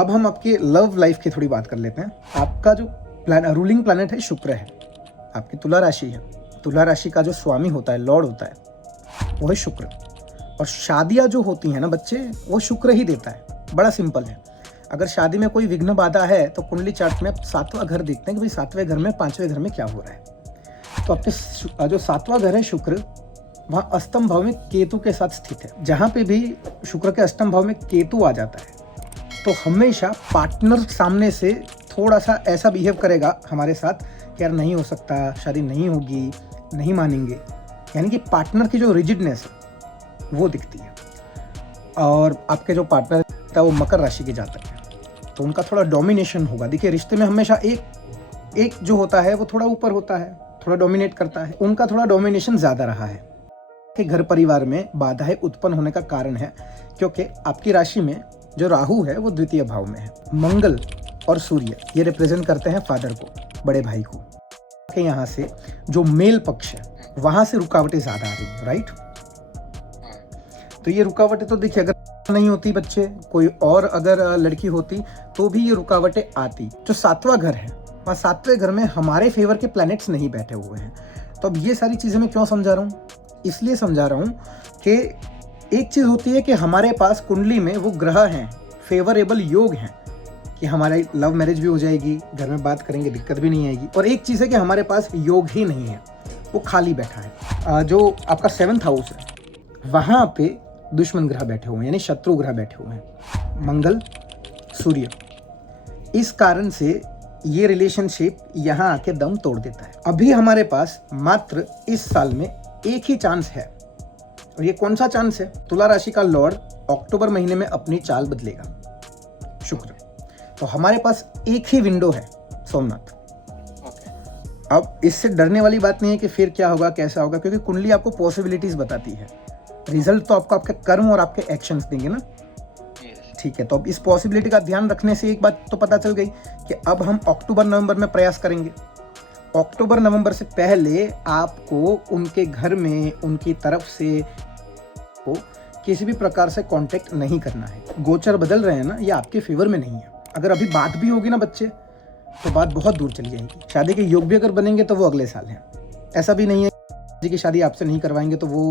अब हम आपके लव लाइफ की थोड़ी बात कर लेते हैं। आपका जो रूलिंग प्लैनेट है शुक्र है, आपकी तुला राशि है। तुला राशि का जो स्वामी होता है, लॉर्ड होता है, वो है शुक्र। और शादियाँ जो होती हैं ना बच्चे, वो शुक्र ही देता है। बड़ा सिंपल है। अगर शादी में कोई विघ्न बाधा है तो कुंडली चार्ट में 7वां घर देखते हैं कि भाई 7वें घर में 5वें घर में क्या हो रहा है। तो आपके जो 7वां घर है शुक्र, वहाँ अष्टम भाव में केतु के साथ स्थित है। जहाँ पे भी शुक्र के अष्टम भाव में केतु आ जाता है तो हमेशा पार्टनर सामने से थोड़ा सा ऐसा बिहेव करेगा हमारे साथ कि यार नहीं हो सकता, शादी नहीं होगी, नहीं मानेंगे। यानी कि पार्टनर की जो रिजिडनेस है वो दिखती है। और आपके जो पार्टनर था वो मकर राशि के जातक है तो उनका थोड़ा डोमिनेशन होगा। देखिए रिश्ते में हमेशा एक जो होता है वो थोड़ा ऊपर होता है, थोड़ा डोमिनेट करता है। उनका थोड़ा डोमिनेशन ज़्यादा रहा है कि घर परिवार में बाधाएं उत्पन्न होने का कारण है क्योंकि आपकी राशि में जो राहु है वो द्वितीय भाव में है। मंगल और सूर्य ये रिप्रेजेंट करते हैं फादर को, बड़े भाई को। कि यहाँ से जो मेल पक्ष है वहाँ से रुकावटें ज़्यादा आ रही है, राइट। तो ये रुकावटें तो देखिए अगर नहीं होती बच्चे, कोई और अगर लड़की होती तो भी ये रुकावटें आती। जो 7वां घर है वहाँ 7वें घर में हमारे फेवर के प्लैनेट्स नहीं बैठे हुए हैं। तो अब ये सारी चीज़ें मैं क्यों समझा रहा हूँ, इसलिए समझा रहा हूँ कि एक चीज़ होती है कि हमारे पास कुंडली में वो ग्रह हैं, फेवरेबल योग हैं कि हमारी लव मैरिज भी हो जाएगी, घर में बात करेंगे, दिक्कत भी नहीं आएगी। और एक चीज़ है कि हमारे पास योग ही नहीं है, वो खाली बैठा है। जो आपका 7th हाउस है वहाँ पे दुश्मन ग्रह बैठे हुए हैं, यानी शत्रु ग्रह बैठे हुए हैं, मंगल सूर्य। इस कारण से ये रिलेशनशिप यहाँ आके दम तोड़ देता है। अभी हमारे पास मात्र इस साल में एक ही चांस है। और ये कौन सा चांस है? तुला राशि का लॉर्ड अक्टूबर महीने में अपनी चाल बदलेगा, शुक्र। तो हमारे पास एक ही विंडो है सोमनाथ। अब इससे डरने वाली बात नहीं है कि फिर क्या होगा, कैसा होगा, क्योंकि कुंडली आपको पॉसिबिलिटीज बताती है। रिजल्ट तो आपको आपके कर्म और आपके एक्शंस देंगे ना, ठीक है। तो अब इस पॉसिबिलिटी का ध्यान रखने से एक बात तो पता चल गई कि अब हम अक्टूबर नवंबर में प्रयास करेंगे। अक्टूबर नवंबर से पहले आपको उनके घर में उनकी तरफ से को किसी भी प्रकार से कांटेक्ट नहीं करना है। गोचर बदल रहे हैं ना, ये आपके फेवर में नहीं है। अगर अभी बात भी होगी ना बच्चे तो बात बहुत दूर चली जाएगी। शादी के योग भी अगर बनेंगे तो वो अगले साल है। ऐसा भी नहीं है जी की शादी आपसे नहीं करवाएंगे तो वो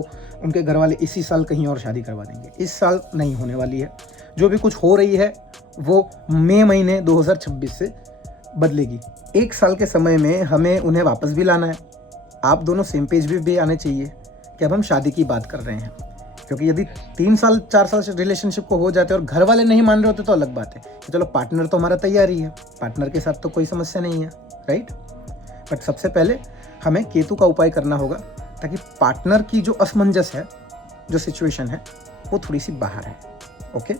उनके घर वाले इसी साल कहीं और शादी करवा देंगे। इस साल नहीं होने वाली है। जो भी कुछ हो रही है वो मई महीने 2026 से बदलेगी। एक साल के समय में हमें उन्हें वापस भी लाना है। आप दोनों सेम पेज भी आने चाहिए कि अब हम शादी की बात कर रहे हैं। क्योंकि यदि 3 साल 4 साल से रिलेशनशिप को हो जाते और घर वाले नहीं मान रहे होते तो अलग बात है कि चलो पार्टनर तो हमारा तैयार ही है, पार्टनर के साथ तो कोई समस्या नहीं है, राइट। बट सबसे पहले हमें केतु का उपाय करना होगा ताकि पार्टनर की जो असमंजस है, जो सिचुएशन है, वो थोड़ी सी बाहर है। ओके।